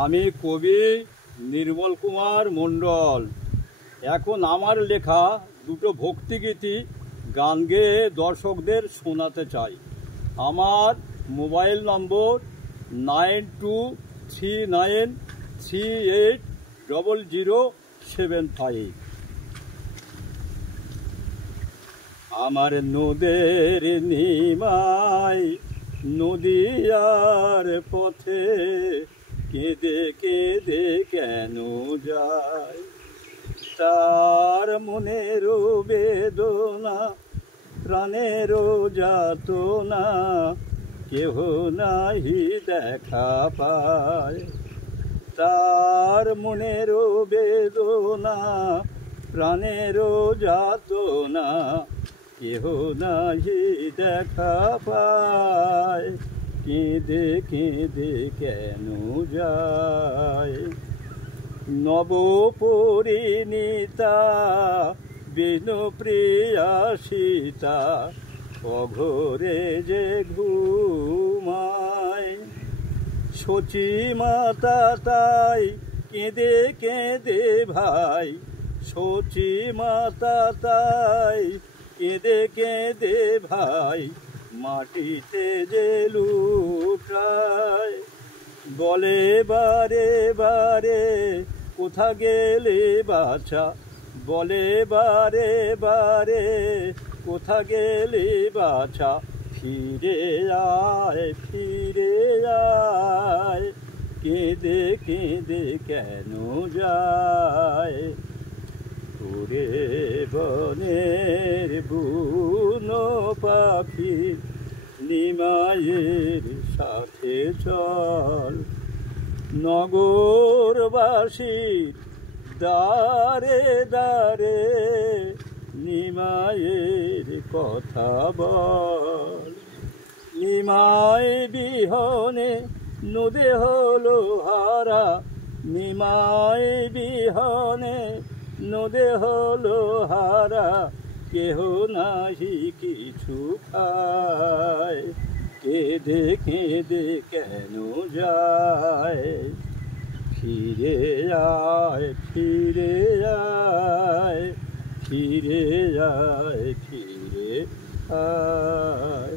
আমি কবি নির্মল কুমার মণ্ডল। এখন আমার লেখা দুটো ভক্তিগীতি গান গেয়ে দর্শকদের শোনাতে চাই। আমার মোবাইল নম্বর 9239380075। আমার নদের নিমাই নদীয়ার পথে কেঁদে কেঁদে কেন যায়, তার মনের বেদনা প্রাণেরও যাতনা কেহ নাহি দেখা পায়। তার মনেরও বেদনা প্রাণেরও যাতনা কেহ নাহি দেখা পায়। কেঁদে কেঁদে কেন যায়, নবপরিণীতা বিনুপ্রিয়া সীতা অঘরে যে ঘুমায়। শচী মাতা তাই কেঁদে কেঁদে ভাই, শচী মাতা তাই কেঁদে কেঁদে ভাই মাটিতে যে লুটায়। বলে বারে বারে কোথা গেলে বাছা, বলে বারে বারে কোথা গেলে বাছা, ফিরে আয় ফিরে আয়। কেঁদে কেঁদে কেন যায়, ওরে বনের বুনো পাখি নিমাইয়ের সাথে চল। নগরবাসীর দ্বারে দ্বারে নিমাইয়ের কথা বল। নিমাই বিহনে নদে হলো হারা, নিমাই বিহনে নদে হলো হারা, কেহ নাহি কিছু খায়। কেঁদে কেঁদে কেন যায়, ফিরে আয় ফিরে আয় ফিরে আয় ফিরে আয়।